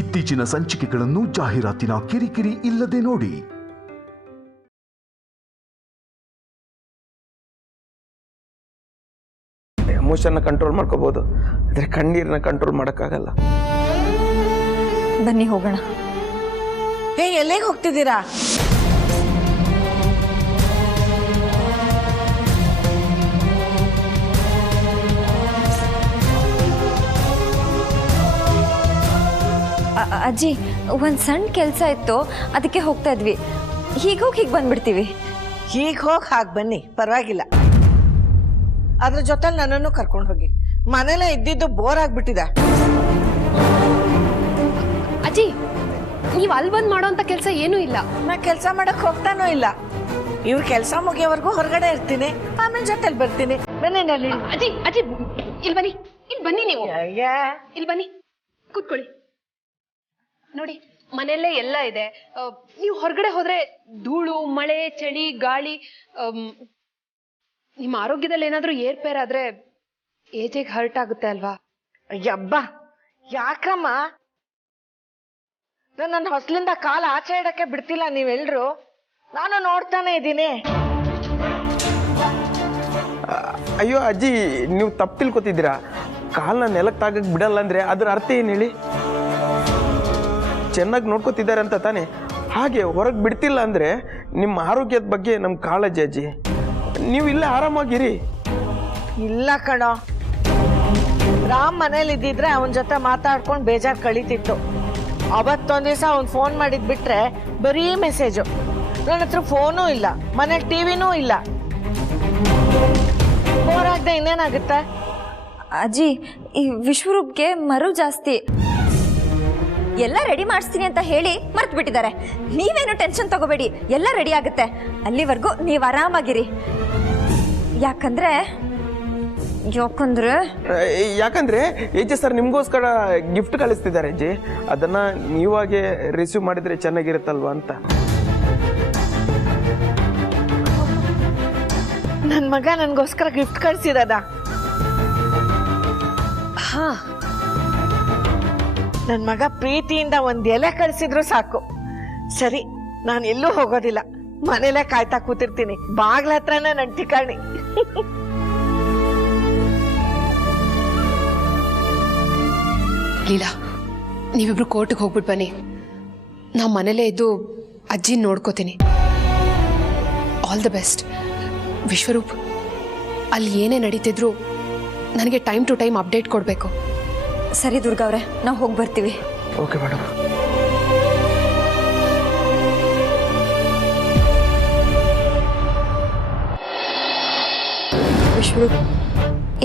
ಇತ್ತೀಚಿನ ಸಂಚಿಕೆಗಳನ್ನು ಜಾಹೀರಾತಿನ ಕಿರಿಕಿರಿ ಇಲ್ಲದೆ ನೋಡಿ. ಎಮೋಷನ್ನ ಕಂಟ್ರೋಲ್ ಮಾಡ್ಕೋಬಹುದು, ಆದರೆ ಕಣ್ಣೀರನ್ನ ಕಂಟ್ರೋಲ್ ಮಾಡೋಕ್ಕಾಗಲ್ಲ. ಬನ್ನಿ ಹೋಗೋಣ. ಎಲ್ಲಿಗೆ ಹೋಗ್ತಿದ್ದೀರಾ? ಅಜ್ಜಿ, ಒಂದು ಸಣ್ಣ ಕೆಲಸ ಇತ್ತು, ಅದಕ್ಕೆ ಹೋಗ್ತಾ ಇದ್ವಿ. ಹೀಗೆ ಬಂದ್ಬಿಡ್ತೀವಿ. ಹೀಗೆ ಹೋಗಿ ಹಾಗೆ ಬನ್ನಿ, ಪರವಾಗಿಲ್ಲ. ಅದ್ರ ಜೊತೆ ನನ್ನನ್ನು ಕರ್ಕೊಂಡು ಹೋಗಿ. ಮನೇಲೆ ಇದ್ದಿದ್ದು ಬೋರ್ ಆಗ್ಬಿಟ್ಟಿದೆ. ಅಜ್ಜಿ, ನೀವು ಅಲ್ಲಿ ಬಂದ್ ಮಾಡೋಂಥ ಕೆಲಸ ಏನೂ ಇಲ್ಲ. ನಾ ಕೆಲಸ ಮಾಡಕ್ ಹೋಗ್ತಾನೂ ಇಲ್ಲ. ಇವ್ರ ಕೆಲಸ ಮುಗಿಯೋವರೆಗೂ ಹೊರಗಡೆ ಇರ್ತೀನಿ, ಆಮೇಲೆ ಜೊತೆಲಿ ಬರ್ತೀನಿ. ಬನ್ನಿ ನಲ್ಲಿ. ಅಜ್ಜಿ ಅಜ್ಜಿ, ಇಲ್ಲಿ ಬನ್ನಿ, ಇಲ್ಲಿ ಬನ್ನಿ. ನೀವು ಇಲ್ಲಿ ಬನ್ನಿ, ಕೂತ್ಕೊಳ್ಳಿ. ನೋಡಿ, ಮನೆಯಲ್ಲೇ ಎಲ್ಲ ಇದೆ. ನೀವು ಹೊರಗಡೆ ಹೋದ್ರೆ ಧೂಳು, ಮಳೆ, ಚಳಿ, ಗಾಳಿ, ನಿಮ್ಮ ಆರೋಗ್ಯದಲ್ಲಿ ಏನಾದ್ರೂ ಏರ್ಪೇರ್ ಆದ್ರೆ ಏಜಿಗೆ ಹರ್ಟ್ ಆಗುತ್ತೆ ಅಲ್ವಾ? ಅಯ್ಯಬ್ಬ, ಯಾಕಮ್ಮ ನನ್ನ ಹೊಸಲಿಂದ ಕಾಲ ಆಚೆ ಇಡಕ್ಕೆ ಬಿಡ್ತಿಲ್ಲ ನೀವೆಲ್ರು. ನಾನು ನೋಡ್ತಾನೆ ಇದ್ದೀನಿ. ಅಯ್ಯೋ ಅಜ್ಜಿ, ನೀವು ತಪ್ಪು ತಿಳ್ಕೊತಿದ್ದೀರಾ. ಕಾಲನ್ನ ನೆಲಕ್ಕೆ ತಾಗಕ್ಕೆ ಬಿಡಲ್ಲ ಅಂದ್ರೆ ಅದ್ರ ಅರ್ಥ ಏನು ಹೇಳಿ? ಚೆನ್ನಾಗಿ ನೋಡ್ಕೊತಿದ್ದಾರೆ ಅಂತ ತಾನೆ. ಹಾಗೆ ಹೊರಗೆ ಬಿಡ್ತಿಲ್ಲ ಅಂದ್ರೆ ನಿಮ್ಮ ಆರೋಗ್ಯದ ಬಗ್ಗೆ ನಮ್ಮ ಕಾಳಜಿ ಅಜ್ಜಿ. ನೀವು ಇಲ್ಲೇ ಆರಾಮಾಗಿರಿ. ಇಲ್ಲ ಕಣೋ, ರಾಮ್ ಮನೇಲಿ ಇದ್ದಿದ್ರೆ ಅವನ ಜೊತೆ ಮಾತಾಡ್ಕೊಂಡು ಬೇಜಾರು ಕಳೀತಿತ್ತು. ಅವತ್ತೊಂದ್ ದಿವಸ ಅವ್ನು ಫೋನ್ ಮಾಡಿದ್ ಬಿಟ್ರೆ ಬರೀ ಮೆಸೇಜು. ನನ್ನ ಹತ್ರ ಫೋನೂ ಇಲ್ಲ, ಮನೇಲಿ ಟಿವಿನೂ ಇಲ್ಲ. ಬೋರ್ ಆಗದೆ ಇನ್ನೇನಾಗುತ್ತೆ? ಅಜ್ಜಿ, ಈ ವಿಶ್ವರೂಪ್ಗೆ ಮರು ಜಾಸ್ತಿ. ಎಲ್ಲ ರೆಡಿ ಮಾಡಿಸ್ತೀನಿ ಅಂತ ಹೇಳಿ ಮರ್ತು ಬಿಟ್ಟಿದ್ದಾರೆ. ನೀವೇನು ಟೆನ್ಷನ್ ತಗೋಬೇಡಿ, ಎಲ್ಲ ರೆಡಿ ಆಗುತ್ತೆ. ಅಲ್ಲಿವರೆಗೂ ನೀವು ಆರಾಮಾಗಿರಿ. ಯಾಕಂದ್ರೆ ಏಜೆ ಸರ್ ನಿಮ್ಗೋಸ್ಕರ ಗಿಫ್ಟ್ ಕಳಿಸ್ತಿದ್ದಾರೆ ಅಜ್ಜಿ. ಅದನ್ನ ನೀವಾಗೆ ರಿಸೀವ್ ಮಾಡಿದ್ರೆ ಚೆನ್ನಾಗಿರುತ್ತಲ್ವಾ ಅಂತ. ನನ್ ಮಗ ನನ್ಗೋಸ್ಕರ ಗಿಫ್ಟ್ ಕಳ್ಸಿರೋದ? ಹಾ, ನನ್ ಮಗ ಪ್ರೀತಿಯಿಂದ ಒಂದ್ ಎಲೆ ಕಳ್ಸಿದ್ರು ಸಾಕು. ಸರಿ, ನಾನು ಎಲ್ಲೂ ಹೋಗೋದಿಲ್ಲ, ಮನೇಲೆ ಕಾಯ್ತಾ ಕೂತಿರ್ತೀನಿ. ಬಾಗ್ಲ ಹತ್ರನೇ ನನ್ ಠಿಕಾಣಿ. ಲೀಲಾ, ನೀವಿಬ್ರು ಕೋರ್ಟ್ಗೆ ಹೋಗ್ಬಿಟ್ಟು ಬನ್ನಿ. ನಾ ಮನೇಲೇ ಇದ್ದು ಅಜ್ಜಿನ ನೋಡ್ಕೋತೀನಿ. All the best. ವಿಶ್ವರೂಪ್, ಅಲ್ಲಿ ಏನೇ ನಡೀತಿದ್ರು ನನಗೆ ಟೈಮ್ ಟು ಟೈಮ್ ಅಪ್ಡೇಟ್ ಕೊಡಬೇಕು. ಸರಿ ದುರ್ಗಾ ಅವರೇ, ನಾವು ಹೋಗಿ ಬರ್ತೀವಿ. Okay madam. ವಿಶ್ವರೂಪ್,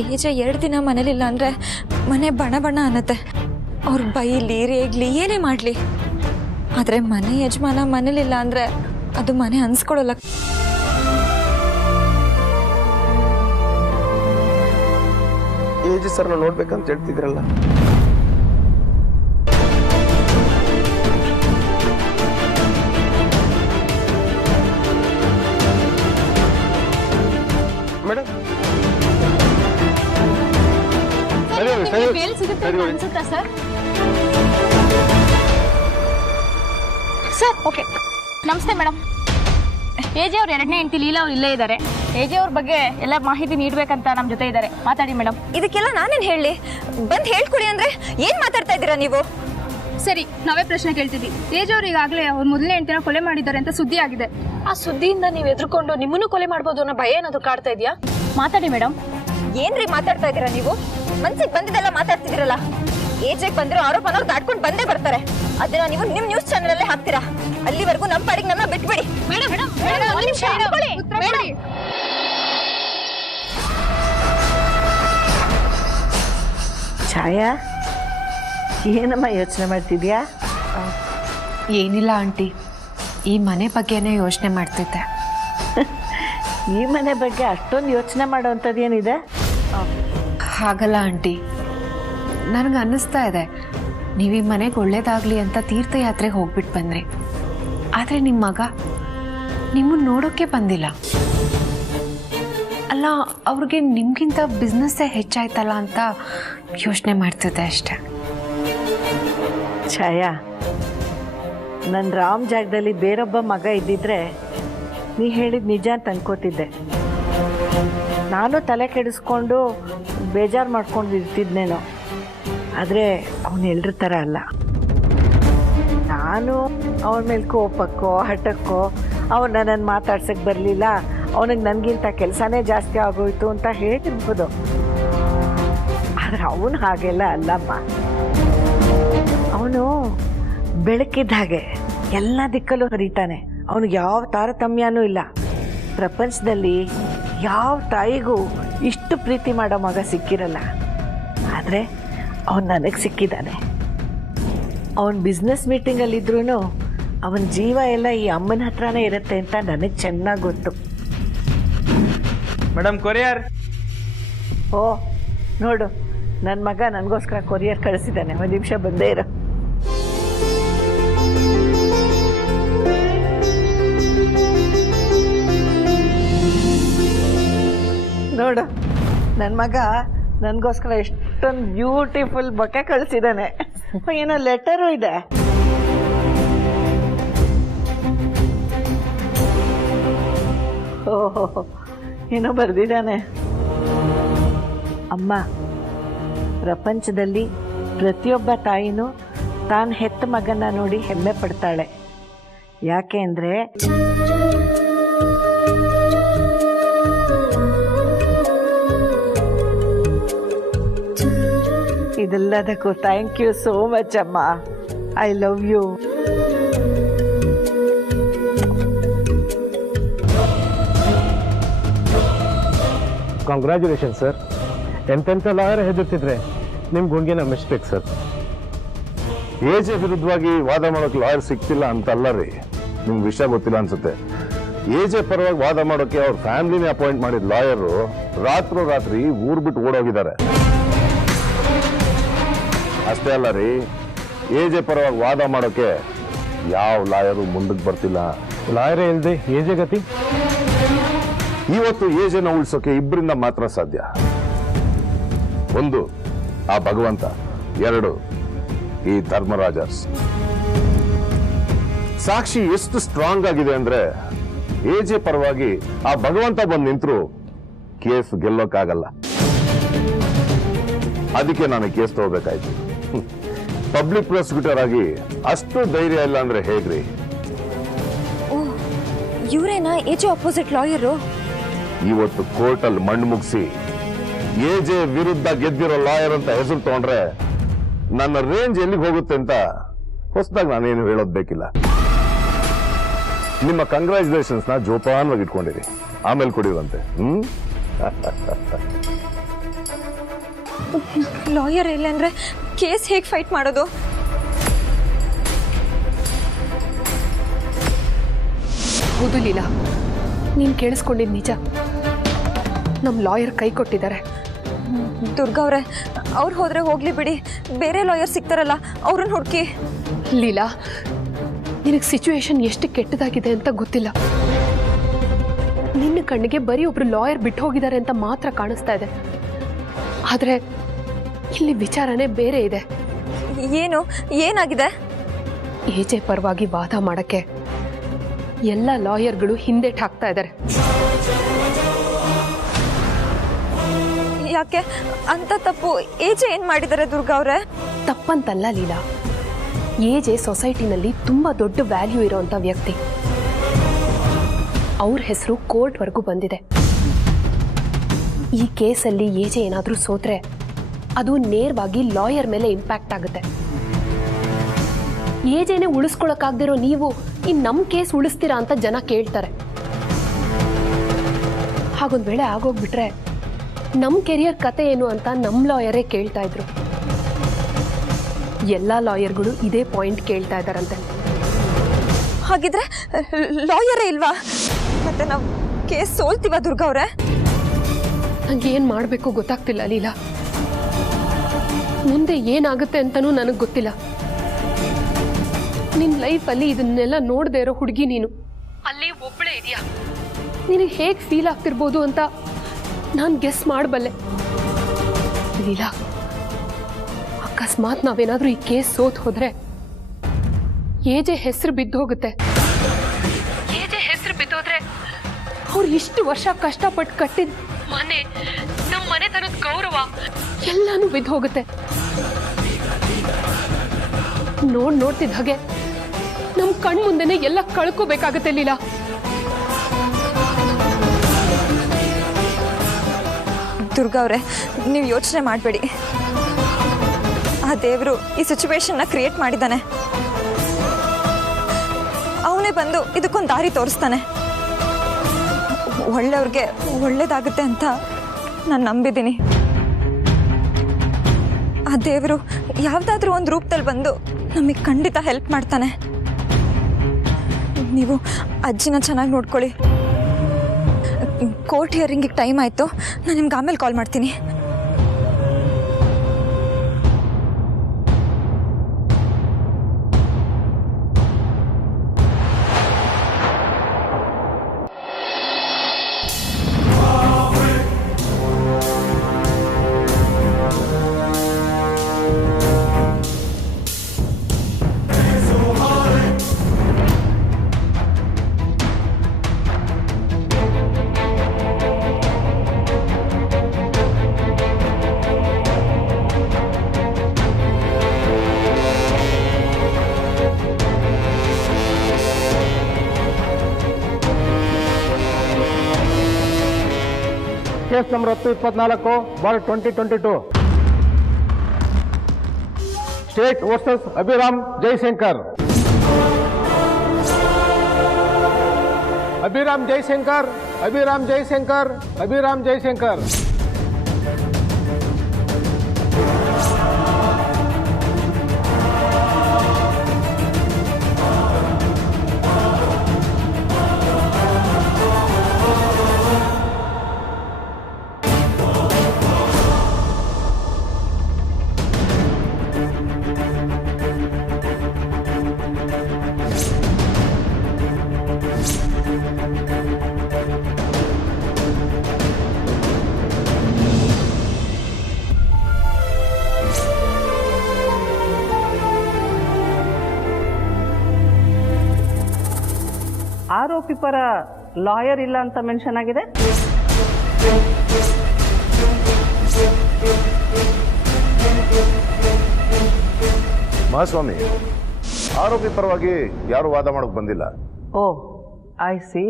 ಏಜ 2 ದಿನ ಮನೇಲಿಲ್ಲ ಅಂದ್ರೆ ಮನೆ ಬಣ ಬಣ ಅನ್ನತ್ತೆ. ಅವ್ರು ಬೈಲಿ ರೇಗ್ಲಿ ಏನೇ ಮಾಡ್ಲಿ, ಆದ್ರೆ ಮನೆ ಯಜಮಾನ ಮನೇಲಿಲ್ಲ ಅಂದ್ರೆ ಅದು ಮನೆ ಅನ್ಸ್ಕೊಳಲ್ಲ. ಏಜ್ ಸರ್ನ ನೋಡ್ಬೇಕಂತ ಹೇಳ್ತಿದ್ರಲ್ಲ. Madam, sir okay. ನಮಸ್ತೆ ಮೇಡಮ್. ಏಜೆ ಅವ್ರ 2ನೇ ಹೆಂಡತಿ ಲೀಲಾ ಅವ್ರು ಇಲ್ಲೇ ಇದ್ದಾರೆ. ಏಜೆ ಅವ್ರ ಬಗ್ಗೆ ಎಲ್ಲ ಮಾಹಿತಿ ನೀಡಬೇಕಂತ ನಮ್ಮ ಜೊತೆ ಇದ್ದಾರೆ. ಮಾತಾಡಿ ಮೇಡಮ್. ಇದಕ್ಕೆಲ್ಲ ನಾನೇನು ಹೇಳಿ? ಬಂದು ಹೇಳ್ಕೊಡಿ ಅಂದ್ರೆ ಏನ್ ಮಾತಾಡ್ತಾ ಇದ್ದೀರಾ ನೀವು? ಸರಿ, ನಾವೇ ಪ್ರಶ್ನೆ ಕೇಳ್ತಿದ್ವಿ. ಏಜೆ ಅವ್ರು ಈಗಾಗಲೇ ಅವ್ರ 1ನೇ ಹೆಂಡತಿನ ಕೊಲೆ ಮಾಡಿದ್ದಾರೆ ಅಂತ ಸುದ್ದಿ ಆಗಿದೆ. ಆ ಸುದ್ದಿಯಿಂದ ನೀವು ಎದುರ್ಕೊಂಡು ನಿಮ್ಮನ್ನು ಕೊಲೆ ಮಾಡ್ಬೋದು ಅನ್ನೋ ಭಯ ಏನಾದ್ರು ಕಾಡ್ತಾ ಇದೆಯಾ? ಮಾತಾಡಿ ಮೇಡಮ್. ಏನ್ರಿ ಮಾತಾಡ್ತಾ ಇದ್ದೀರಾ ನೀವು? ಮನ್ಸಿಗೆ ಬಂದಿದ್ದೆಲ್ಲ ಮಾತಾಡ್ತಿದ್ದೀರಲ್ಲ. ಏಜೆಗೆ ಬಂದಿರೋ ಆರೋಪನ ಅವ್ರು ದಾಟ್ಕೊಂಡು ಬಂದೇ ಬರ್ತಾರೆ. ಅದನ್ನ ನೀವು ನಿಮ್ ನ್ಯೂಸ್ ಚಾನೆಲ್ ಅಲ್ಲೇ ಹಾಕ್ತೀರಾ. ಅಲ್ಲಿವರೆಗೂ ನಮ್ಮ ಪಾಡಿಗೆ ನಮ್ಮನ್ನ ಬಿಟ್ಬಿಡಿ. ಛಾಯಾ, ಏನಮ್ಮ ಯೋಚನೆ ಮಾಡ್ತಿದ್ಯಾ? ಏನಿಲ್ಲ ಆಂಟಿ, ಈ ಮನೆ ಬಗ್ಗೆನೇ ಯೋಚನೆ ಮಾಡ್ತಿದ್ದೆ. ಈ ಮನೆ ಬಗ್ಗೆ ಅಷ್ಟೊಂದು ಯೋಚನೆ ಮಾಡೋವಂಥದ್ದು ಏನಿದೆ? ಹಾಗಲ್ಲ ಆಂಟಿ, ನನಗೆ ಅನ್ನಿಸ್ತಾ ಇದೆ ನೀವು ಈ ಮನೆಗೆ ಒಳ್ಳೇದಾಗಲಿ ಅಂತ ತೀರ್ಥಯಾತ್ರೆಗೆ ಹೋಗ್ಬಿಟ್ಟು ಬಂದ್ರಿ. ಆದರೆ ನಿಮ್ಮ ಮಗ ನಿಮ್ಮನ್ನು ನೋಡೋಕ್ಕೆ ಬಂದಿಲ್ಲ ಅಲ್ಲ. ಅವ್ರಿಗೆ ನಿಮಗಿಂತ ಬಿಸ್ನೆಸ್ಸೇ ಹೆಚ್ಚಾಯ್ತಲ್ಲ ಅಂತ ಯೋಚನೆ ಮಾಡ್ತಿದ್ದೆ ಅಷ್ಟೆ. ಛಾಯಾ, ನನ್ನ ರಾಮ್ ಜಾಗದಲ್ಲಿ ಬೇರೊಬ್ಬ ಮಗ ಇದ್ದಿದ್ರೆ ನೀ ಹೇಳಿದ ನಿಜ ಅಂತ ಅನ್ಕೋತಿದ್ದೆ. ನಾನು ತಲೆ ಕೆಡಿಸ್ಕೊಂಡು ಬೇಜಾರು ಮಾಡ್ಕೊಂಡು ಇರ್ತಿದ್ನೇನೋ, ಆದರೆ ಅವನು ಎಲ್ರ ಥರ ಅಲ್ಲ. ನಾನು ಅವನ ಮೇಲೆ ಕೋಪಕ್ಕೋ ಹಠಕ್ಕೋ ಅವನ್ನ ನನ್ನ ಮಾತಾಡ್ಸಕ್ಕೆ ಬರಲಿಲ್ಲ, ಅವನಿಗೆ ನನಗಿಂತ ಕೆಲಸನೇ ಜಾಸ್ತಿ ಆಗೋಯ್ತು ಅಂತ ಹೇಳಿರ್ಬೋದು. ಆದರೆ ಅವನು ಹಾಗೆಲ್ಲ ಅಲ್ಲಮ್ಮ. ಅವನು ಬೆಳಕಿದ್ದ ಹಾಗೆ ಎಲ್ಲ ದಿಕ್ಕಲ್ಲೂ ಹರಿತಾನೆ. ಅವನಿಗೆ ಯಾವ ತಾರತಮ್ಯನೂ ಇಲ್ಲ. ಪ್ರಪಂಚದಲ್ಲಿ ಯಾವ ತಾಯಿಗೂ ಇಷ್ಟು ಪ್ರೀತಿ ಮಾಡೋ ಮಗ ಸಿಕ್ಕಿರಲ್ಲ. ಆದರೆ ಅವನು ನನಗೆ ಸಿಕ್ಕಿದ್ದಾನೆ. ಅವನ ಬಿಸ್ನೆಸ್ ಮೀಟಿಂಗಲ್ಲಿದ್ರೂ ಅವನ ಜೀವ ಎಲ್ಲ ಈ ಅಮ್ಮನ ಹತ್ರನೇ ಇರುತ್ತೆ ಅಂತ ನನಗೆ ಚೆನ್ನಾಗಿ ಗೊತ್ತು. Madam courier. ಓ ನೋಡು, ನನ್ನ ಮಗ ನನಗೋಸ್ಕರ ಕೊರಿಯರ್ ಕಳಿಸಿದ್ದಾನೆ. ಒಂದು ನಿಮಿಷ ಬಂದೇ ಇರೋ. ನೋಡು, ನನ್ನ ಮಗ ನನಗೋಸ್ಕರ ಎಷ್ಟೊಂದು ಬ್ಯೂಟಿಫುಲ್ ಬೊಕ್ಕೆ ಕಳಿಸಿದ್ದಾನೆ. ಏನೋ ಲೆಟರು ಇದೆ. ಓಹೋ, ಏನೋ ಬರೆದಿದ್ದಾನೆ. ಅಮ್ಮ, ಪ್ರಪಂಚದಲ್ಲಿ ಪ್ರತಿಯೊಬ್ಬ ತಾಯಿನೂ ತಾನು ಹೆತ್ತ ಮಗನ ನೋಡಿ ಹೆಮ್ಮೆ ಪಡ್ತಾಳೆ. ಯಾಕೆ ಅಂದರೆ ಇದೆಲ್ಲದಕ್ಕೂ ಥ್ಯಾಂಕ್ ಯು ಸೋ ಮಚ್ ಅಮ್ಮ. I love you. Congratulation sir. ಎಂತೆಂಥ ಲಾಯರ್ ಹೆದರ್ತಿದ್ರೆ ನಿಮ್ಮ ಗುಂಡಿಗೆ ನಂಬಿಸ್ಬೇಕು ಸರ್. ಎಜೆ ವಿರುದ್ಧವಾಗಿ ವಾದ ಮಾಡೋಕೆ ಲಾಯರ್ ಸಿಗ್ತಿಲ್ಲ ಅಂತಲ್ಲ ರೀ, ನಿಮ್ಗೆ ವಿಷಯ ಗೊತ್ತಿಲ್ಲ ಅನ್ಸುತ್ತೆ. ಎಜೆ ಪರವಾಗಿ ವಾದ ಮಾಡೋಕೆ ಅವ್ರ ಫ್ಯಾಮಿಲಿನೇ ಅಪಾಯಿಂಟ್ ಮಾಡಿದ ಲಾಯರು ರಾತ್ರಿ ಊರ್ ಬಿಟ್ಟು ಓಡೋಗಿದ್ದಾರೆ. ಅಷ್ಟೇ ಅಲ್ಲ ರೀ, ಎಜೆ ಪರವಾಗಿ ವಾದ ಮಾಡೋಕೆ ಯಾವ ಲಾಯರು ಮುಂದಕ್ಕೆ ಬರ್ತಿಲ್ಲ. ಲಾಯರೇ ಇಲ್ಲದೆ ಎಜೆ ಗತಿ. ಇವತ್ತು ಎಜೆನ ಉಳಿಸೋಕೆ ಇಬ್ಬರಿಂದ ಮಾತ್ರ ಸಾಧ್ಯ. ಒಂದು ಆ ಭಗವಂತ, ಎರಡು ಈ ಧರ್ಮರಾಜರ್ಸ್. ಸಾಕ್ಷಿ ಎಷ್ಟು ಸ್ಟ್ರಾಂಗ್ ಆಗಿದೆ ಅಂದ್ರೆ ಎಜೆ ಪರವಾಗಿ ಆ ಭಗವಂತ ಬಂದು ನಿಂತರು ಕೇಸ್ ಗೆಲ್ಲೋಕ್ಕಾಗಲ್ಲ. ಅದಕ್ಕೆ ನಾನು ಕೇಸ್ ತಗೋಬೇಕಾಯ್ತು. ಪಬ್ಲಿಕ್ ಪ್ರಾಸಿಕ್ಯೂಟರ್ ಆಗಿ ಅಷ್ಟು ಧೈರ್ಯ ಇಲ್ಲ ಅಂದ್ರೆ ಹೇಗ್ರಿ? ಓ, ಇವರೇನಾ ಎಜೆ ಅಪೋಸಿಟ್ ಲಾಯರು? ಇವತ್ತು ಕೋರ್ಟಲ್ಲಿ ಮಣ್ಣು ಮುಗಿಸಿ ಎಜೆ ವಿರುದ್ಧ ಗೆದ್ದಿರೋ ಲಾಯರ್ ಅಂತ ಹೆಸರು ತಗೊಂಡ್ರೆ ನನ್ನ ರೇಂಜ್ ಎಲ್ಲಿಗೆ ಹೋಗುತ್ತೆ ಅಂತ ಹೊಸದಾಗಿ ನಾನೇನು ಹೇಳೋದ್ ಬೇಕಿಲ್ಲ. ನಿಮ್ಮ ಕಂಗ್ರ್ಯಾಚುಲೇಷನ್ಸ್ ನ ಜೋಪಾನವಾಗಿ ಇಟ್ಕೊಂಡಿರಿ, ಆಮೇಲೆ ಕೊಡಿವಂತೆ. ಲಾಯರ್ ಇಲ್ಲ ಅಂದ್ರೆ ಕೇಸ್ ಹೇಗೆ ಫೈಟ್ ಮಾಡೋದು? ಹೌದು ಲೀಲಾ, ನೀನು ಕೇಳಿಸ್ಕೊಂಡಿದ್ದು ನಿಜ. ನಮ್ಮ ಲಾಯರ್ ಕೈ ಕೊಟ್ಟಿದ್ದಾರೆ. ದುರ್ಗಾ ಅವ್ರೆ, ಅವ್ರು ಹೋದ್ರೆ ಹೋಗ್ಲಿ ಬಿಡಿ, ಬೇರೆ ಲಾಯರ್ ಸಿಗ್ತಾರಲ್ಲ ಅವ್ರನ್ನ ಹುಡುಕಿ. ಲೀಲಾ, ನಿನಗೆ ಸಿಚುವೇಶನ್ ಎಷ್ಟು ಕೆಟ್ಟದಾಗಿದೆ ಅಂತ ಗೊತ್ತಿಲ್ಲ. ನಿನ್ನ ಕಣ್ಣಿಗೆ ಬರೀ ಒಬ್ರು ಲಾಯರ್ ಬಿಟ್ಟು ಹೋಗಿದ್ದಾರೆ ಅಂತ ಮಾತ್ರ ಕಾಣಿಸ್ತಾ ಇದೆ. ಆದರೆ ಇಲ್ಲಿ ವಿಚಾರನೇ ಬೇರೆ ಇದೆ. ಏನು, ಏನಾಗಿದೆ? ಎಜೆ ಪರವಾಗಿ ವಾದ ಮಾಡಕ್ಕೆ ಎಲ್ಲ ಲಾಯರ್ಗಳು ಹಿಂದೇಟ್ ಹಾಕ್ತಾ ಇದ್ದಾರೆ. ಯಾಕೆ ಅಂತ ತಪ್ಪು ಎಜೆ ಏನ್ ಮಾಡಿದ್ದಾರೆ ದುರ್ಗಾ ಅವ್ರೆ? ತಪ್ಪಂತಲ್ಲ ಲೀಲಾ, ಎಜೆ ಸೊಸೈಟಿನಲ್ಲಿ ತುಂಬಾ ದೊಡ್ಡ ವ್ಯಾಲ್ಯೂ ಇರೋಂಥ ವ್ಯಕ್ತಿ. ಅವ್ರ ಹೆಸರು ಕೋರ್ಟ್ವರೆಗೂ ಬಂದಿದೆ. ಈ ಕೇಸಲ್ಲಿ ಎಜೆ ಏನಾದರೂ ಸೋತ್ರೆ ಅದು ನೇರವಾಗಿ ಲಾಯರ್ ಮೇಲೆ ಇಂಪ್ಯಾಕ್ಟ್ ಆಗುತ್ತೆ. ಎಜೆನೇ ಉಳಿಸ್ಕೊಳಕ್ಕಾಗ್ದಿರೋ ನೀವು ಇನ್ನು ನಮ್ಮ ಕೇಸ್ ಉಳಿಸ್ತೀರಾ ಅಂತ ಜನ ಕೇಳ್ತಾರೆ. ಹಾಗೊಂದು ವೇಳೆ ಆಗೋಗ್ಬಿಟ್ರೆ ನಮ್ಮ ಕೆರಿಯರ್ ಕತೆ ಏನು ಅಂತ ನಮ್ಮ ಲಾಯರೇ ಕೇಳ್ತಾ ಇದ್ರು. ಎಲ್ಲ ಲಾಯರ್ಗಳು ಇದೇ ಪಾಯಿಂಟ್ ಕೇಳ್ತಾ ಇದ್ದಾರಂತೆ. ಹಾಗಿದ್ರೆ ಲಾಯರೇ ಇಲ್ವಾ? ಮತ್ತೆ ನಾವು ಕೇಸ್ ಸೋಲ್ತೀವ ದುರ್ಗಾ ಅವ್ರೆ? ನಂಗೆ ಏನು ಮಾಡಬೇಕು ಗೊತ್ತಾಗ್ತಿಲ್ಲ ಲೀಲಾ. ಮುಂದೆ ಏನಾಗುತ್ತೆ ಅಂತನೂ ನನಗೆ ಗೊತ್ತಿಲ್ಲ. ನಿನ್ನ ಲೈಫಲ್ಲಿ ಇದನ್ನೆಲ್ಲ ನೋಡದೆ ಇರೋ ಹುಡುಗಿ ನೀನು ಅಲ್ಲಿ ಒಬ್ಬಳೇ ಇದೆಯಾ? ನಿನಗೆ ಹೇಗೆ ಫೀಲ್ ಆಗ್ತಿರ್ಬೋದು ಅಂತ ನಾನು ಗೆಸ್ ಮಾಡಬಲ್ಲೆ. ಲೀಲಾ, ಅಕಸ್ಮಾತ್ ನಾವೇನಾದರೂ ಈ ಕೇಸ್ ಸೋತ್ ಹೋದ್ರೆ ಏಜೆ ಹೆಸರು ಬಿದ್ದೋಗುತ್ತೆ. ಏಜೆ ಹೆಸರು ಬಿದ್ದೋದ್ರೆ ಅವ್ರು ಇಷ್ಟು ವರ್ಷ ಕಷ್ಟಪಟ್ಟು ಕಟ್ಟಿದ ಮನೆ, ನಮ್ಮ ಮನೆತನದ ಗೌರವ ಎಲ್ಲಾನು ಬಿದ್ದು ಹೋಗುತ್ತೆ. ನೋಡ್ತಿದ್ದ ಹಾಗೆ ನಮ್ಮ ಕಣ್ ಮುಂದೆನೆ ಎಲ್ಲ ಕಳ್ಕೋಬೇಕಾಗತ್ತೆ ಲೀಲಾ. ದುರ್ಗಾ ಅವರೇ, ನೀವು ಯೋಚನೆ ಮಾಡಬೇಡಿ. ಆ ದೇವರು ಈ ಸಿಚುವೇಶನ್ನ ಕ್ರಿಯೇಟ್ ಮಾಡಿದ್ದಾನೆ. ಅವನೇ ಬಂದು ಇದಕ್ಕೊಂದು ದಾರಿ ತೋರಿಸ್ತಾನೆ. ಒಳ್ಳೆಯವ್ರಿಗೆ ಒಳ್ಳೇದಾಗುತ್ತೆ ಅಂತ ನಾನು ನಂಬಿದ್ದೀನಿ. ಆ ದೇವರು ಯಾವುದಾದ್ರೂ ಒಂದು ರೂಪದಲ್ಲಿ ಬಂದು ನಮಗೆ ಖಂಡಿತ ಹೆಲ್ಪ್ ಮಾಡ್ತಾನೆ. ನೀವು ಅಜ್ಜಿನ ಚೆನ್ನಾಗಿ ನೋಡ್ಕೊಳ್ಳಿ. ಕೋರ್ಟ್ ಹಿಯರಿಂಗಿಗೆ ಟೈಮ್ ಆಯಿತು. ನಾನು ನಿಮ್ಗೆ ಆಮೇಲೆ ಕಾಲ್ ಮಾಡ್ತೀನಿ. Case number 1024 bar 2022 state versus Abhiram Jaishankar. Abhiram Jaishankar, Abhiram Jaishankar, Abhiram Jaishankar. ಆರೋಪಿ ಪರ ಲಾಯರ್ ಇಲ್ಲ ಅಂತ ಮೆನ್ಷನ್ ಆಗಿದೆ. ಮಹಾಸ್ವಾಮಿ, ಆರೋಪಿ ಪರವಾಗಿ ಯಾರು ವಾದ ಮಾಡೋಕೆ ಬಂದಿಲ್ಲ. Oh, I see.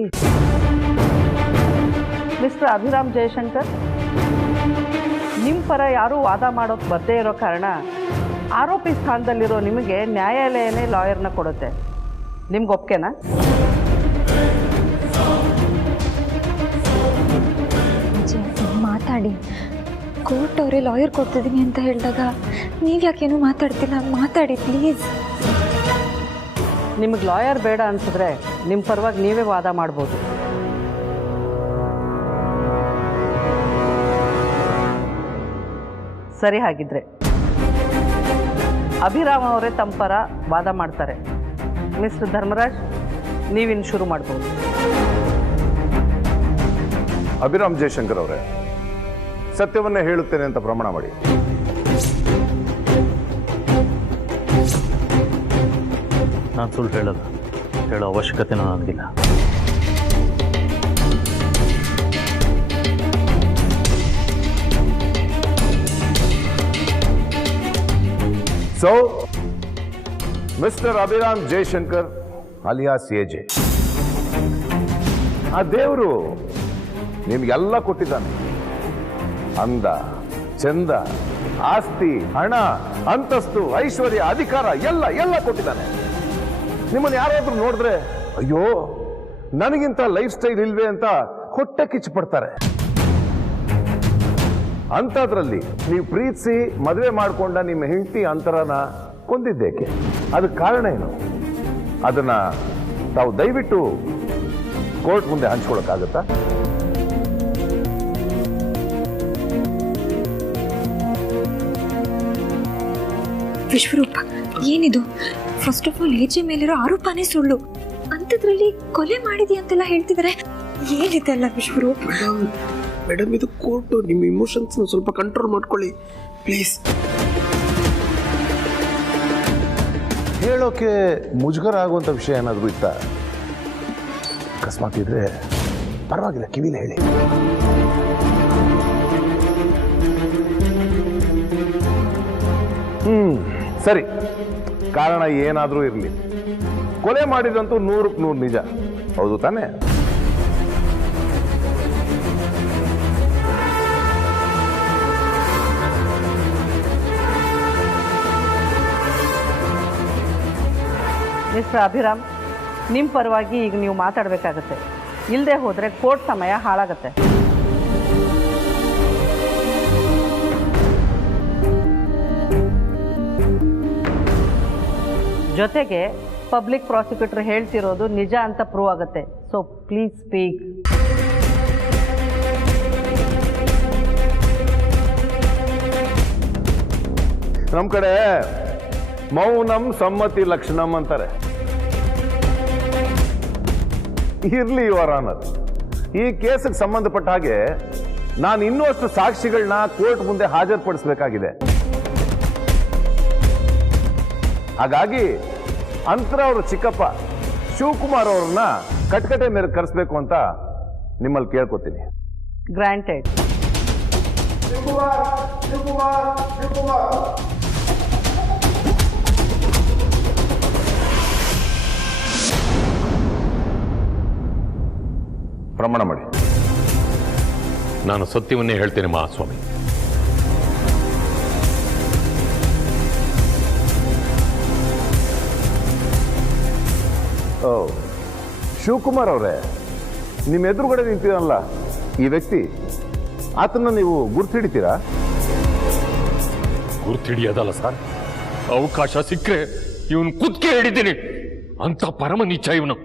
Mister Abhiram Jayashankar, ನಿಮ್ಮ ಪರ ಯಾರೂ ವಾದ ಮಾಡೋಕೆ ಬರದೇ ಇರೋ ಕಾರಣ ಆರೋಪಿ ಸ್ಥಾನದಲ್ಲಿರೋ ನಿಮಗೆ ನ್ಯಾಯಾಲಯನೇ ಲಾಯರ್ನ ಕೊಡುತ್ತೆ. ನಿಮ್ಗೆ ಒಪ್ಕೆನಾ? ಮಾತಾಡಿ. ಕೋರ್ಟ್ ಅವರೇ ಲಾಯರ್ ಕೊಡ್ತಿದ್ದೀನಿ ಅಂತ ಹೇಳಿದಾಗ ನೀವು ಯಾಕೇನು ಮಾತಾಡ್ತಿಲ್ಲ? ಮಾತಾಡಿ ಪ್ಲೀಸ್. ನಿಮಗೆ ಲಾಯರ್ ಬೇಡ ಅನ್ಸಿದ್ರೆ ನಿಮ್ಮ ಪರವಾಗಿ ನೀವೇ ವಾದ ಮಾಡ್ಬೋದು. ಸರಿ, ಹಾಗಿದ್ರೆ ಅಭಿರಾಮ್ ಅವರೇ ತಮ್ಮ ಪರ ವಾದ ಮಾಡ್ತಾರೆ. ಮಿಸ್ಟರ್ ಧರ್ಮರಾಜ್, ನೀವಿನ್ನು ಶುರು ಮಾಡ್ಬೋದು. ಅಭಿರಾಮ್ ಜಯಶಂಕರ್ ಅವರೇ, ಸತ್ಯವನ್ನೇ ಹೇಳುತ್ತೇನೆ ಅಂತ ಪ್ರಮಾಣ ಮಾಡಿ. ನಾನು ಸುಳ್ಳು ಹೇಳಲ್ಲ. ಹೇಳೋ ಅವಶ್ಯಕತೆನೂ ನನಗಿಲ್ಲ. So Mr Abhiram Jayashankar alias AJ, ಆ ದೇವರು ನಿಮ್ಗೆಲ್ಲ ಕೊಟ್ಟಿದ್ದಾನೆ. ಅಂದ, ಚಂದ, ಆಸ್ತಿ, ಹಣ, ಅಂತಸ್ತು, ಐಶ್ವರ್ಯ, ಅಧಿಕಾರ ಎಲ್ಲ ಎಲ್ಲ ಕೊಟ್ಟಿದ್ದಾನೆ. ನಿಮ್ಮನ್ನು ಯಾರಾದ್ರೂ ನೋಡಿದ್ರೆ ಅಯ್ಯೋ ನನಗಿಂತ ಲೈಫ್ ಸ್ಟೈಲ್ ಇಲ್ವೇ ಅಂತ ಹೊಟ್ಟೆ ಕಿಚ್ಚು ಪಡ್ತಾರೆ. ಅಂಥದ್ರಲ್ಲಿ ನೀವು ಪ್ರೀತಿಸಿ ಮದುವೆ ಮಾಡಿಕೊಂಡ ನಿಮ್ಮ ಹೆಂಡತಿ ಅಂತರನ ಕೊಂದಿದ್ದೇಕೆ? ಅದಕ್ಕೆ ಕಾರಣ ಏನು? ಅದನ್ನ ತಾವು ದಯವಿಟ್ಟು ಕೋರ್ಟ್ ಮುಂದೆ ಹಂಚ್ಕೊಳಕ್ಕಾಗತ್ತಾ? ವಿಶ್ವರೂಪ, ಏನಿದು? ಫಸ್ಟ್ ಆಫ್ ಆಲ್ ಎಜೆ ಮೇಲಿರೋ ಆರೋಪನೇ ಸುಳ್ಳು. ಅಂಥದ್ರಲ್ಲಿ ಕೊಲೆ ಮಾಡಿದೆಯಂತೆಲ್ಲ ಹೇಳ್ತಿದ್ದಾರೆ. ಏನಿದೆಲ್ಲ ವಿಶ್ವರೂಪ್? ಮೇಡಮ್, ಇದು ಕೋರ್ಟು. ನಿಮ್ಮ ಇಮೋಷನ್ಸ್ನ ಸ್ವಲ್ಪ ಕಂಟ್ರೋಲ್ ಮಾಡ್ಕೊಳ್ಳಿ ಪ್ಲೀಸ್. ಹೇಳೋಕೆ ಮುಜುಗರ ಆಗುವಂಥ ವಿಷಯ ಏನಾದರೂ ಇತ್ತ? ಅಕಸ್ಮಾತ್ ಇದ್ರೆ ಪರವಾಗಿಲ್ಲ, ಕಿವಿಲಿ ಹೇಳಿ. ಸರಿ, ಕಾರಣ ಏನಾದರೂ ಇರಲಿ, ಕೊಲೆ ಮಾಡಿದಂತೂ 100ಕ್ಕೆ 100 ನಿಜ, ಹೌದು ತಾನೇ? ಮಿಸ್ಟರ್ ಅಭಿರಾಮ್, ನಿಮ್ಮ ಪರವಾಗಿ ಈಗ ನೀವು ಮಾತಾಡಬೇಕಾಗತ್ತೆ. ಇಲ್ಲದೆ ಹೋದರೆ ಕೋರ್ಟ್ ಸಮಯ ಹಾಳಾಗತ್ತೆ. ಜೊತೆಗೆ ಪಬ್ಲಿಕ್ ಪ್ರಾಸಿಕ್ಯೂಟರ್ ಹೇಳ್ತಿರೋದು ನಿಜ ಅಂತ ಪ್ರೂವ್ ಆಗುತ್ತೆ. So please speak. ನಮ್ಮ ಕಡೆ ಮೌನಂ ಸಮ್ಮತಿ ಲಕ್ಷಣಂ ಅಂತಾರೆ. ಇರ್ಲಿ ಯುವರ್ ಆನರ್, ಈ ಕೇಸಿಗೆ ಸಂಬಂಧಪಟ್ಟ ಹಾಗೆ ನಾನು ಇನ್ನೂ ಅಷ್ಟು ಸಾಕ್ಷಿಗಳನ್ನ ಕೋರ್ಟ್ ಮುಂದೆ ಹಾಜರುಪಡಿಸಬೇಕಾಗಿದೆ. ಹಾಗಾಗಿ ಅಂತರ ಅವರ ಚಿಕ್ಕಪ್ಪ ಶಿವಕುಮಾರ್ ಅವ್ರನ್ನ ಕಟ್ಕಟೆ ಮೇಲೆ ಕರೆಸಬೇಕು ಅಂತ ನಿಮ್ಮಲ್ಲಿ ಕೇಳ್ಕೊತೀನಿ. ಗ್ರಾಂಟೆಡ್. ಪ್ರಮಾಣ ಮಾಡಿ. ನಾನು ಸತ್ಯವನ್ನೇ ಹೇಳ್ತೇನೆ ಮಹಾಸ್ವಾಮಿ. ಶಿವಕುಮಾರ್ ಅವರೇ, ನಿಮ್ಮ ಎದುರುಗಡೆ ನಿಂತಿರಲ್ಲ ಈ ವ್ಯಕ್ತಿ, ಆತನ್ನ ನೀವು ಗುರ್ತಿಡಿತೀರಾ? ಗುರ್ತಿಡಿಯೋದಲ್ಲ ಸರ್, ಅವಕಾಶ ಸಿಕ್ಕರೆ ಇವನು ಕುದ್ಕೆ ಹಿಡಿತೀನಿ ಅಂತ ಪರಮ ನೀಚ ಇವನು.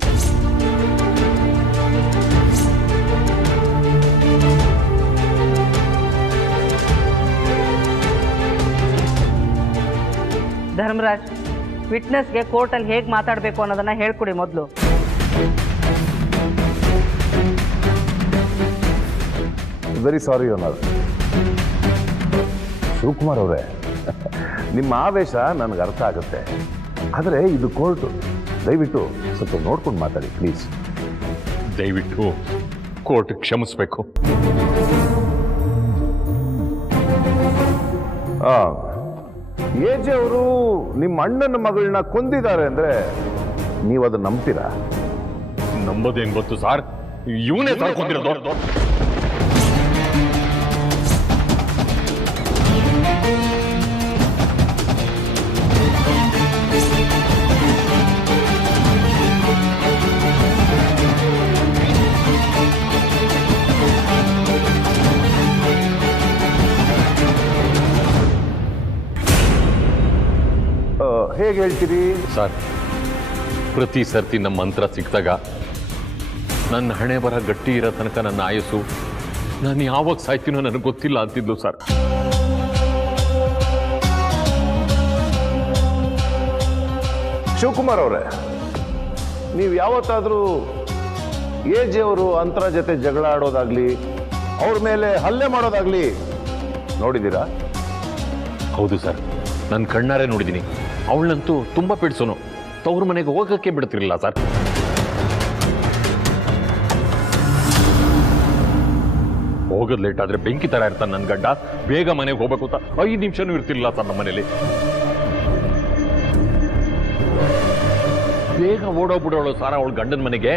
ಧರ್ಮರಾಜ್, ವಿಟ್ನೆಸ್ಗೆ ಕೋರ್ಟಲ್ಲಿ ಹೇಗೆ ಮಾತಾಡಬೇಕು ಅನ್ನೋದನ್ನ ಹೇಳ್ಕೊಡಿ ಮೊದಲು. ವೆರಿ ಸಾರಿ ಅನ್ನೋದು. ಶಿವಕುಮಾರ್ ಅವರೇ, ನಿಮ್ಮ ಆವೇಶ ನನಗೆ ಅರ್ಥ ಆಗುತ್ತೆ, ಆದರೆ ಇದು ಕೋರ್ಟು, ದಯವಿಟ್ಟು ಸ್ವಲ್ಪ ನೋಡ್ಕೊಂಡು ಮಾತಾಡಿ ಪ್ಲೀಸ್. ದಯವಿಟ್ಟು ಕೋರ್ಟ್ ಕ್ಷಮಿಸಬೇಕು. ಎಜೆ ಅವರು ನಿಮ್ಮ ಅಣ್ಣನ ಮಗಳನ್ನ ಕೊಂದಿದ್ದಾರೆ ಅಂದ್ರೆ ನೀವು ಅದನ್ನ ನಂಬ್ತೀರಾ? ನಂಬೋದೇನ್ ಗೊತ್ತು ಸಾರ್, ಇವನೇ ಕೊಂದಿರೋದು. ಹೇಗೆ ಹೇಳ್ತೀರಿ ಸರ್? ಪ್ರತಿ ಸರ್ತಿ ನಮ್ಮ ಮಂತ್ರ ಸಿಕ್ಕಿದಾಗ ನನ್ನ ಹಣೆ ಬರ ಗಟ್ಟಿ ಇರೋ ತನಕ ನನ್ನ ಆಯಸ್ಸು, ನಾನು ಯಾವಾಗ ಸಾಯ್ತೀನೋ ನನಗೆ ಗೊತ್ತಿಲ್ಲ ಅಂತಿದ್ಲು ಸರ್. ಶಿವಕುಮಾರ್ ಅವರೇ, ನೀವು ಯಾವತ್ತಾದರೂ ಎಜೆ ಅವರು ಅಂತರ ಜೊತೆ ಜಗಳ ಆಡೋದಾಗ್ಲಿ, ಅವ್ರ ಮೇಲೆ ಹಲ್ಲೆ ಮಾಡೋದಾಗ್ಲಿ ನೋಡಿದ್ದೀರಾ? ಹೌದು ಸರ್, ನನ್ನ ಕಣ್ಣಾರೆ ನೋಡಿದ್ದೀನಿ. ಅವಳನ್ನಂತೂ ತುಂಬ ಪೀಡಿಸೋನು, ತವ್ರ ಮನೆಗೆ ಹೋಗಕ್ಕೆ ಬಿಡ್ತಿರ್ಲಿಲ್ಲ ಸರ್. ಹೋಗೋದು ಲೇಟ್ ಆದ್ರೆ ಬೆಂಕಿ ತರ ಇರ್ತಾನೆ ನನ್ನ ಗಂಡ. ಬೇಗ ಮನೆಗೆ ಹೋಗ್ಬೇಕು ಅಂತ 5 ನಿಮಿಷನೂ ಇರ್ತಿರ್ಲಿಲ್ಲ ಸರ್ ನಮ್ಮ ಮನೇಲಿ. ಬೇಗ ಓಡೋಗ್ಬಿಡೋಳು ಸಾರ ಅವಳು ಗಂಡನ ಮನೆಗೆ.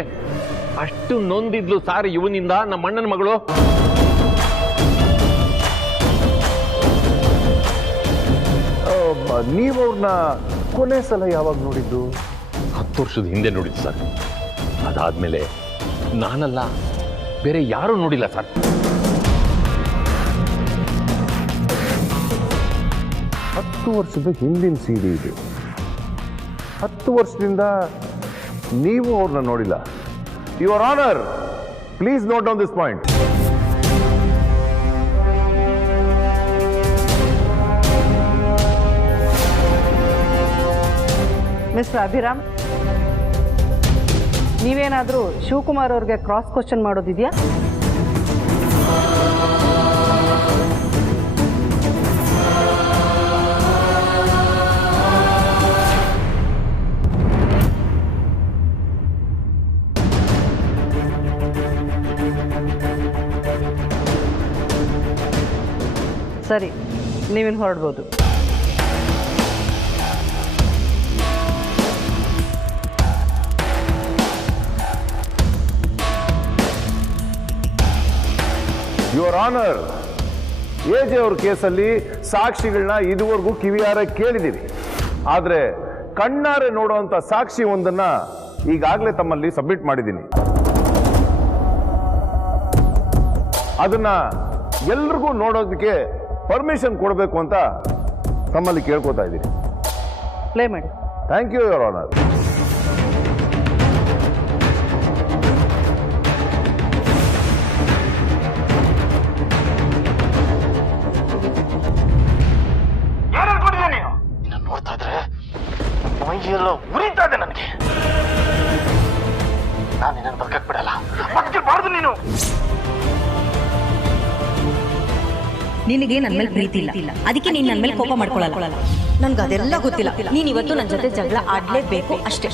ಅಷ್ಟು ನೊಂದಿದ್ಲು ಸಾರ್ ಇವನಿಂದ ನಮ್ಮ ಅಣ್ಣನ ಮಗಳು. ನೀವು ಅವ್ರನ್ನ ಕೊನೆ ಸಲ ಯಾವಾಗ ನೋಡಿದ್ದು? 10 ವರ್ಷದ ಹಿಂದೆ ನೋಡಿದ್ದು ಸರ್. ಅದಾದ್ಮೇಲೆ ನಾನಲ್ಲ, ಬೇರೆ ಯಾರೂ ನೋಡಿಲ್ಲ ಸರ್. ಹತ್ತು ವರ್ಷದ ಹಿಂದಿನ ಸಿಡಿ ಇದು. 10 ವರ್ಷದಿಂದ ನೀವು ಅವ್ರನ್ನ ನೋಡಿಲ್ಲ. Your honour, please note down this point. Mister Abhiram, ನೀವೇನಾದರೂ ಶಿವಕುಮಾರ್ ಅವ್ರಿಗೆ ಕ್ರಾಸ್ ಕ್ವಶನ್ ಮಾಡೋದಿದೆಯಾ? ಸರಿ, ನೀವಿನ್ನು ಹೊರಡ್ಬೋದು. ಯುವರ್ ಆನರ್, ಎಜೆ ಅವ್ರ ಕೇಸಲ್ಲಿ ಸಾಕ್ಷಿಗಳನ್ನ ಇದುವರೆಗೂ ಕಿವಿಯಾರ ಕೇಳಿದ್ದೀವಿ. ಆದ್ರೆ ಕಣ್ಣಾರೆ ನೋಡುವಂತ ಸಾಕ್ಷಿ ಒಂದನ್ನ ಈಗಾಗಲೇ ತಮ್ಮಲ್ಲಿ ಸಬ್ಮಿಟ್ ಮಾಡಿದ್ದೀನಿ. ಅದನ್ನ ಎಲ್ರಿಗೂ ನೋಡೋದಕ್ಕೆ ಪರ್ಮಿಷನ್ ಕೊಡಬೇಕು ಅಂತ ತಮ್ಮಲ್ಲಿ ಕೇಳ್ಕೊತಾ ಇದ್ದೀನಿ. ಪ್ಲೇ ಮಾಡಿ. Thank you your honour. ನೋಡ್ತಾ ಇದ್ರೆ ಮೈಯೆಲ್ಲ ಉರಿತಾ ಇದೆ ನನಗೆ. ನಾನು ನಿನ್ನನ್ನು ಬದುಕಕ್ಕೆ ಬಿಡಲ್ಲ. ಬದುಕಬಾರ್ದು ನೀನು. ನಿನಗೆ ನನ್ನ ಮೇಲೆ ಪ್ರೀತಿ ಇಲ್ಲ, ಅದಕ್ಕೆ ನೀನು ನನ್ನ ಮೇಲೆ ಕೋಪ ಮಾಡ್ಕೊಳ್ಳಲ್ಲ. ನನ್ಗೆ ಅದೆಲ್ಲ ಗೊತ್ತಿಲ್ಲ. ನೀನ್ ಇವತ್ತು ನನ್ನ ಜೊತೆ ಜಗಳ ಆಡ್ಲೇಬೇಕು ಅಷ್ಟೇ.